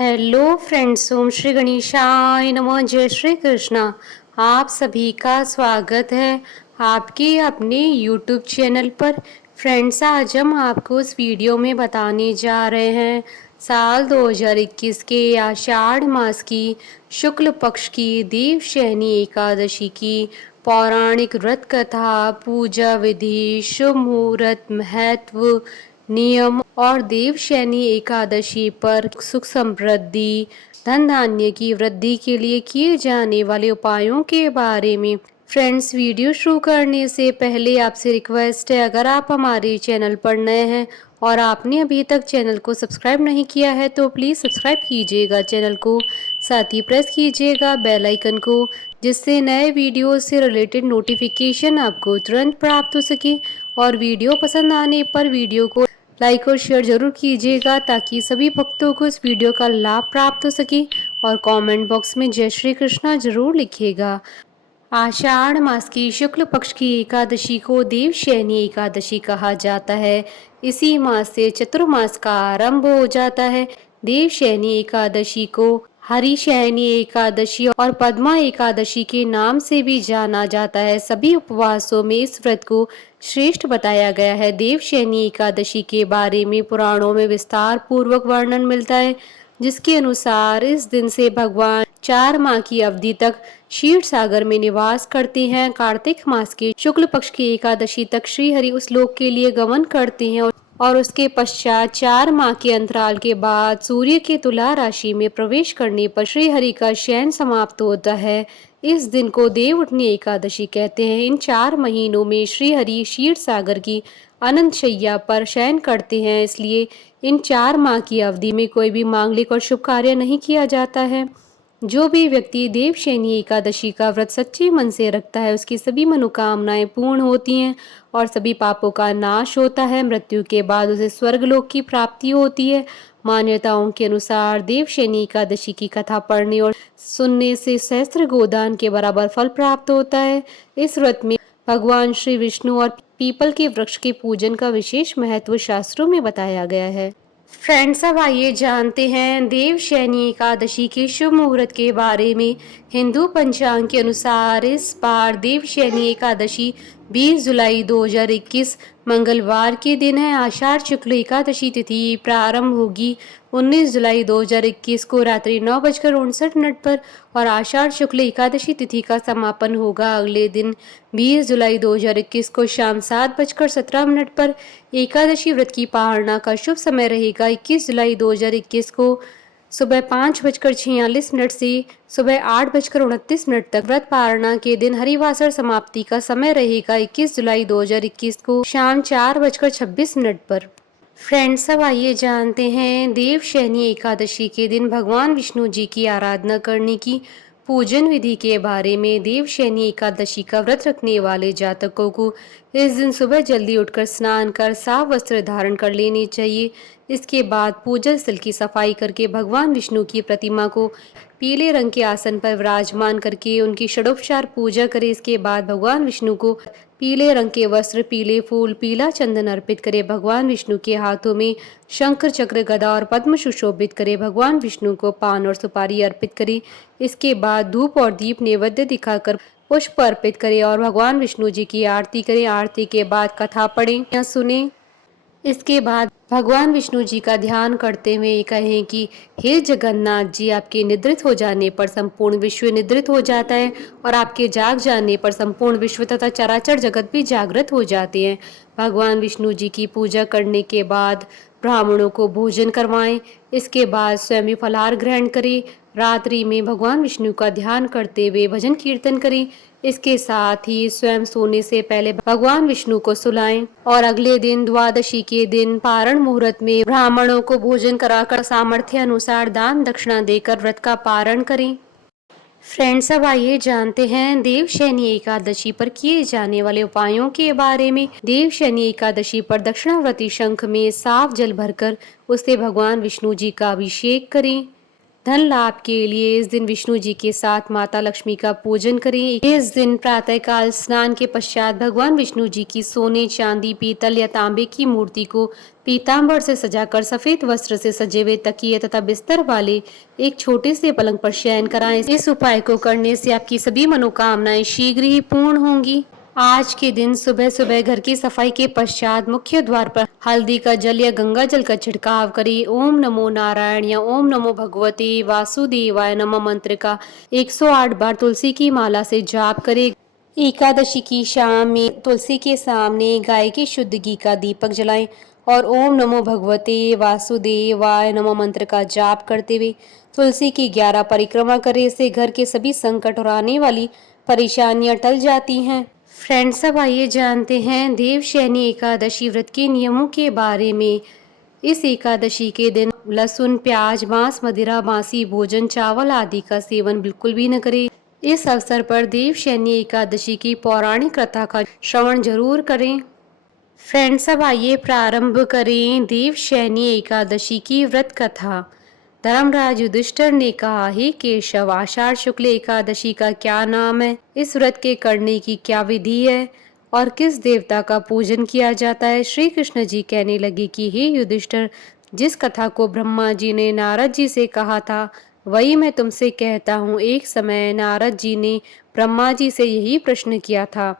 Hello friends, ओम श्री गणेशाय नमः। जय श्री कृष्णा। आप सभी का स्वागत है आपके अपने यूट्यूब चैनल पर। फ्रेंड्स, आज हम आपको इस वीडियो में बताने जा रहे हैं साल 2021 के आषाढ़ मास की शुक्ल पक्ष की देवशयनी एकादशी की पौराणिक व्रत कथा, पूजा विधि, शुभ मुहूर्त, महत्व, नियम और देवशयनी एकादशी पर सुख समृद्धि धन धान्य की वृद्धि के लिए किए जाने वाले उपायों के बारे में। फ्रेंड्स, वीडियो शुरू करने से पहले आपसे रिक्वेस्ट है, अगर आप हमारे चैनल पर नए हैं और आपने अभी तक चैनल को सब्सक्राइब नहीं किया है तो प्लीज़ सब्सक्राइब कीजिएगा चैनल को, साथ ही प्रेस कीजिएगा बेल आइकन को, जिससे नए वीडियो से रिलेटेड नोटिफिकेशन आपको तुरंत प्राप्त हो सके। और वीडियो पसंद आने पर वीडियो को लाइक और शेयर जरूर कीजिएगा ताकि सभी भक्तों को इस वीडियो का लाभ प्राप्त हो सके। और कमेंट बॉक्स में जय श्री कृष्णा जरूर लिखिएगा। आषाढ़ मास की शुक्ल पक्ष की एकादशी को देवशयनी एकादशी कहा जाता है। इसी मास से चतुर्मास का आरंभ हो जाता है। देवशयनी एकादशी को हरिशयनी एकादशी और पद्मा एकादशी के नाम से भी जाना जाता है। सभी उपवासों में इस व्रत को श्रेष्ठ बताया गया है। देवशयनी एकादशी के बारे में पुराणों में विस्तार पूर्वक वर्णन मिलता है, जिसके अनुसार इस दिन से भगवान 4 माह की अवधि तक क्षीर सागर में निवास करते हैं। कार्तिक मास के शुक्ल पक्ष की एकादशी तक श्री हरि उस लोक के लिए गमन करते हैं और उसके पश्चात 4 माह के अंतराल के बाद सूर्य के तुला राशि में प्रवेश करने पर श्री हरि का शयन समाप्त होता है। इस दिन को देव उठनी एकादशी कहते हैं। इन 4 महीनों में श्री हरि क्षीर सागर की अनंत शैया पर शयन करते हैं, इसलिए इन 4 माह की अवधि में कोई भी मांगलिक और शुभ कार्य नहीं किया जाता है। जो भी व्यक्ति देवशयनी एकादशी का व्रत सच्चे मन से रखता है, उसकी सभी मनोकामनाएं पूर्ण होती हैं और सभी पापों का नाश होता है। मृत्यु के बाद उसे स्वर्गलोक की प्राप्ति होती है। मान्यताओं के अनुसार देवशयनी एकादशी की कथा पढ़ने और सुनने से सहस्त्र गोदान के बराबर फल प्राप्त होता है। इस व्रत में भगवान श्री विष्णु और पीपल के वृक्ष के पूजन का विशेष महत्व शास्त्रों में बताया गया है। फ्रेंड्स, अब आइए जानते हैं देवशयनी एकादशी के शुभ मुहूर्त के बारे में। हिंदू पंचांग के अनुसार इस बार देवशयनी एकादशी 20 जुलाई 2021 मंगलवार के दिन है। आषाढ़ शुक्ल एकादशी तिथि प्रारंभ होगी 19 जुलाई 2021 को रात्रि 9:59 पर और आषाढ़ शुक्ल एकादशी तिथि का समापन होगा अगले दिन 20 जुलाई 2021 को शाम 7:17 पर। एकादशी व्रत की पारणा का शुभ समय रहेगा 21 जुलाई 2021 को सुबह 5:46 से सुबह 8:29 तक। व्रत पारणा के दिन हरिवासर समाप्ति का समय रहेगा 21 जुलाई 2021 को शाम 4:26 पर। फ्रेंड्स, अब आइए जानते हैं देवशयनी एकादशी के दिन भगवान विष्णु जी की आराधना करने की पूजन विधि के बारे में। देवशयनी एकादशी का व्रत रखने वाले जातकों को इस दिन सुबह जल्दी उठकर स्नान कर साफ वस्त्र धारण कर लेनी चाहिए। इसके बाद पूजा स्थल की सफाई करके भगवान विष्णु की प्रतिमा को पीले रंग के आसन पर विराजमान करके उनकी षडोपचार पूजा करें। इसके बाद भगवान विष्णु को पीले रंग के वस्त्र, पीले फूल, पीला चंदन अर्पित करें। भगवान विष्णु के हाथों में शंख, चक्र, गदा और पद्म सुशोभित करें। भगवान विष्णु को पान और सुपारी अर्पित करें। इसके बाद धूप और दीप नैवेद्य दिखाकर पुष्प अर्पित करें और भगवान विष्णु जी की आरती करें। आरती के बाद कथा पढ़ें या सुने। इसके बाद भगवान विष्णु जी का ध्यान करते हुए कहें कि हे जगन्नाथ जी, आपके निद्रित हो जाने पर संपूर्ण विश्व निद्रित हो जाता है और आपके जाग जाने पर संपूर्ण विश्व तथा चराचर जगत भी जागृत हो जाते हैं। भगवान विष्णु जी की पूजा करने के बाद ब्राह्मणों को भोजन करवाएं। इसके बाद स्वयं भी फलाहार ग्रहण करें। रात्रि में भगवान विष्णु का ध्यान करते हुए भजन कीर्तन करें। इसके साथ ही स्वयं सोने से पहले भगवान विष्णु को सुलाएं और अगले दिन द्वादशी के दिन पारण मुहूर्त में ब्राह्मणों को भोजन कराकर सामर्थ्य अनुसार दान दक्षिणा देकर व्रत का पारण करें। फ्रेंड्स, अब आइए जानते हैं देवशयनी एकादशी पर किए जाने वाले उपायों के बारे में। देवशयनी एकादशी पर दक्षिणावर्ती शंख में साफ जल भरकर उससे भगवान विष्णु जी का अभिषेक करें। धन लाभ के लिए इस दिन विष्णु जी के साथ माता लक्ष्मी का पूजन करें। इस दिन प्रातःकाल स्नान के पश्चात भगवान विष्णु जी की सोने, चांदी, पीतल या तांबे की मूर्ति को पीतांबर से सजाकर सफेद वस्त्र से सजे हुए तकिए तथा बिस्तर वाले एक छोटे से पलंग पर शयन कराएं। इस उपाय को करने से आपकी सभी मनोकामनाएं शीघ्र ही पूर्ण होंगी। आज के दिन सुबह सुबह घर की सफाई के पश्चात मुख्य द्वार पर हल्दी का जल या गंगा जल का छिड़काव करें। ओम नमो नारायण या ओम नमो भगवते वासुदेवाय नमः मंत्र का 108 बार तुलसी की माला से जाप करें। एकादशी की शाम में तुलसी के सामने गाय के शुद्ध घी का दीपक जलाएं और ओम नमो भगवते वासुदेवाय नमः मंत्र का जाप करते हुए तुलसी की 11 परिक्रमा करें। इससे घर के सभी संकट और आने वाली परेशानियां टल जाती हैं। फ्रेंड्स, अब आइए जानते हैं देवशयनी एकादशी व्रत के नियमों के बारे में। इस एकादशी के दिन लहसुन, प्याज, मांस, मदिरा, बासी भोजन, चावल आदि का सेवन बिल्कुल भी न करें। इस अवसर पर देवशयनी एकादशी की पौराणिक कथा का श्रवण जरूर करें। फ्रेंड्स, अब आइए प्रारंभ करें देवशयनी एकादशी की व्रत कथा। धर्मराज युधिष्ठिर ने कहा, हे केशव, आषाढ़ शुक्ल एकादशी का क्या नाम है? इस व्रत के करने की क्या विधि है और किस देवता का पूजन किया जाता है? श्री कृष्ण जी कहने लगे कि हे युधिष्ठिर, जिस कथा को ब्रह्मा जी ने नारद जी से कहा था वही मैं तुमसे कहता हूँ। एक समय नारद जी ने ब्रह्मा जी से यही प्रश्न किया था।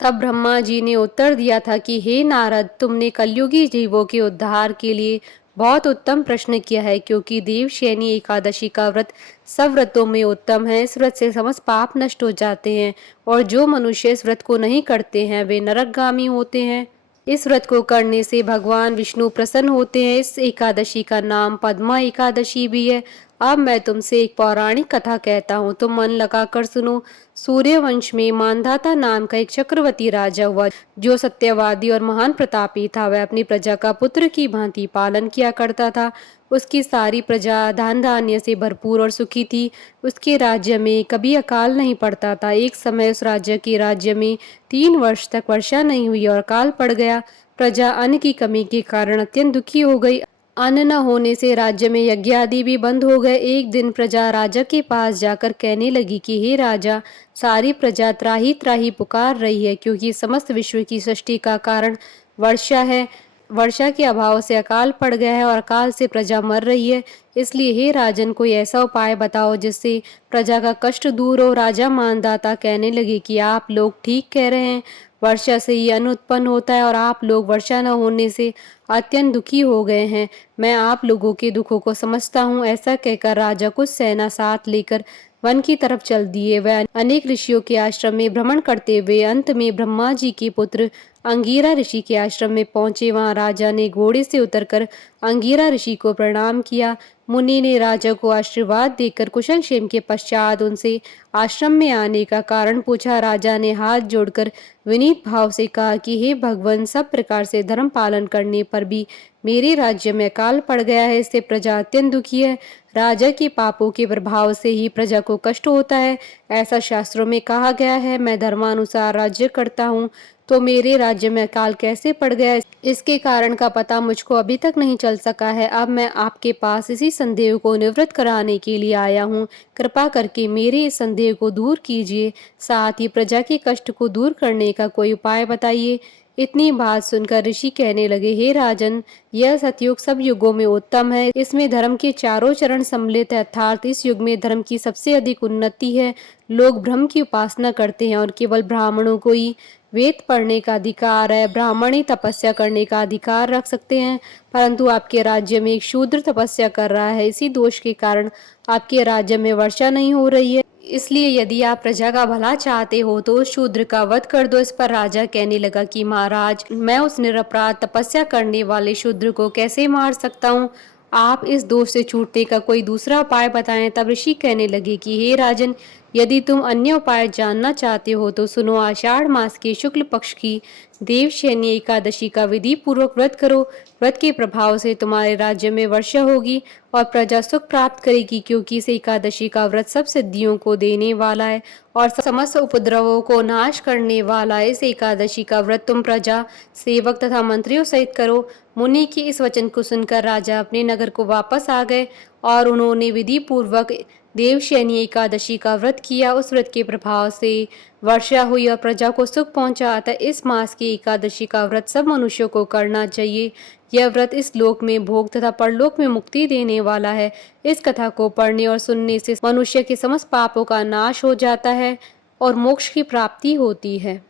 तब ब्रह्मा जी ने उत्तर दिया था कि हे नारद, तुमने कलयुगी जीवों के उद्धार के लिए बहुत उत्तम प्रश्न किया है, क्योंकि देवशयनी एकादशी का व्रत सब व्रतों में उत्तम है। इस व्रत से समस्त पाप नष्ट हो जाते हैं और जो मनुष्य इस व्रत को नहीं करते हैं वे नरकगामी होते हैं। इस व्रत को करने से भगवान विष्णु प्रसन्न होते हैं। इस एकादशी का नाम पद्मा एकादशी भी है। अब मैं तुमसे एक पौराणिक कथा कहता हूँ, तुम मन लगाकर सुनो। सूर्यवंश में मानधाता नाम का एक चक्रवर्ती राजा हुआ, जो सत्यवादी और महान प्रतापी था। वह अपनी प्रजा का पुत्र की भांति पालन किया करता था। उसकी सारी प्रजा धन धान्य से भरपूर और सुखी थी। उसके राज्य में कभी अकाल नहीं पड़ता था। एक समय उस राज्य के राज्य में 3 वर्ष तक वर्षा नहीं हुई और अकाल पड़ गया। प्रजा अन्न की कमी के कारण अत्यंत दुखी हो गई। अन्न न होने से राज्य में यज्ञ आदि भी बंद हो गए। एक दिन प्रजा राजा के पास जाकर कहने लगी कि हे राजा, सारी प्रजा त्राही त्राही पुकार रही है, क्योंकि समस्त विश्व की सृष्टि का कारण वर्षा है। वर्षा के अभाव से अकाल पड़ गया है और अकाल से प्रजा मर रही है। इसलिए हे राजन, कोई ऐसा उपाय बताओ जिससे प्रजा का कष्ट दूर हो। राजा मानदाता कहने लगे कि आप लोग ठीक कह रहे हैं, वर्षा से ही अन्न उत्पन्न होता है और आप लोग वर्षा न होने से अत्यंत दुखी हो गए हैं। मैं आप लोगों के दुखों को समझता हूँ। ऐसा कहकर राजा कुछ सेना साथ लेकर वन की तरफ चल दिए। वह अनेक ऋषियों के आश्रम में भ्रमण करते हुए अंत में ब्रह्मा जी के पुत्र अंगिरा ऋषि के आश्रम में पहुंचे। वहां राजा ने घोड़े से उतरकर अंगिरा ऋषि को प्रणाम किया। मुनि ने राजा को आशीर्वाद देकर कुशल क्षेम के पश्चात उनसे आश्रम में आने का कारण पूछा। राजा ने हाथ जोड़कर विनीत भाव से कहा कि हे भगवान, सब प्रकार से धर्म पालन करने पर भी मेरे राज्य में अकाल पड़ गया है। इससे प्रजा अत्यंत दुखी है। राजा के पापों के प्रभाव से ही प्रजा को कष्ट होता है, ऐसा शास्त्रों में कहा गया है। मैं धर्मानुसार राज्य करता हूँ, तो मेरे राज्य में अकाल कैसे पड़ गया, इसके कारण का पता मुझको अभी तक नहीं चल सका है। अब मैं आपके पास इसी संदेह को निवृत्त कराने के लिए आया हूँ। कृपा करके मेरे इस संदेह को दूर कीजिए, साथ ही प्रजा के कष्ट को दूर करने का कोई उपाय बताइए। इतनी बात सुनकर ऋषि कहने लगे, हे राजन, यह सतयुग सब युगों में उत्तम है। इसमें धर्म के चारों चरण सम्मिलित है, अर्थात इस युग में धर्म की सबसे अधिक उन्नति है। लोग ब्रह्म की उपासना करते हैं और केवल ब्राह्मणों को ही वेद पढ़ने का अधिकार है। ब्राह्मण ही तपस्या करने का अधिकार रख सकते हैं, परंतु आपके राज्य में एक शूद्र तपस्या कर रहा है। इसी दोष के कारण आपके राज्य में वर्षा नहीं हो रही है। इसलिए यदि आप प्रजा का भला चाहते हो तो उस शूद्र का वध कर दो। इस पर राजा कहने लगा कि महाराज, मैं उस निरपराध तपस्या करने वाले शूद्र को कैसे मार सकता हूँ? आप इस दोष से छूटने का कोई दूसरा उपाय बताएं। तब ऋषि कहने लगे कि हे राजन, यदि तुम अन्य उपाय जानना चाहते हो तो सुनो। आषाढ़ मास के शुक्ल पक्ष की देवशयनी एकादशी का विधि पूर्वक व्रत करो। व्रत के प्रभाव से तुम्हारे राज्य में वर्षा होगी और प्रजा सुख प्राप्त करेगी, क्योंकि इस एकादशी का व्रत सब सिद्धियों को देने वाला है और समस्त उपद्रवों को नाश करने वाला है। इस एकादशी का व्रत तुम प्रजा, सेवक तथा मंत्रियों सहित करो। मुनि की इस वचन को सुनकर राजा अपने नगर को वापस आ गए और उन्होंने विधि पूर्वक देवशयनी एकादशी का व्रत किया। उस व्रत के प्रभाव से वर्षा हुई और प्रजा को सुख पहुंचा। अतः इस मास की एकादशी का व्रत सब मनुष्यों को करना चाहिए। यह व्रत इस लोक में भोग तथा परलोक में मुक्ति देने वाला है। इस कथा को पढ़ने और सुनने से मनुष्य के समस्त पापों का नाश हो जाता है और मोक्ष की प्राप्ति होती है।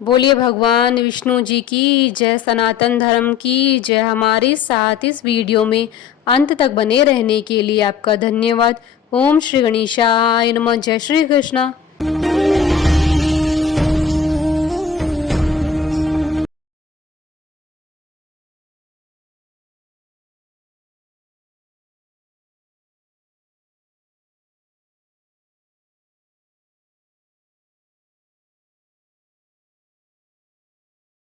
बोलिए भगवान विष्णु जी की जय, सनातन धर्म की जय। हमारे साथ इस वीडियो में अंत तक बने रहने के लिए आपका धन्यवाद। ओम श्री गणेशाय नमः। जय श्री कृष्ण।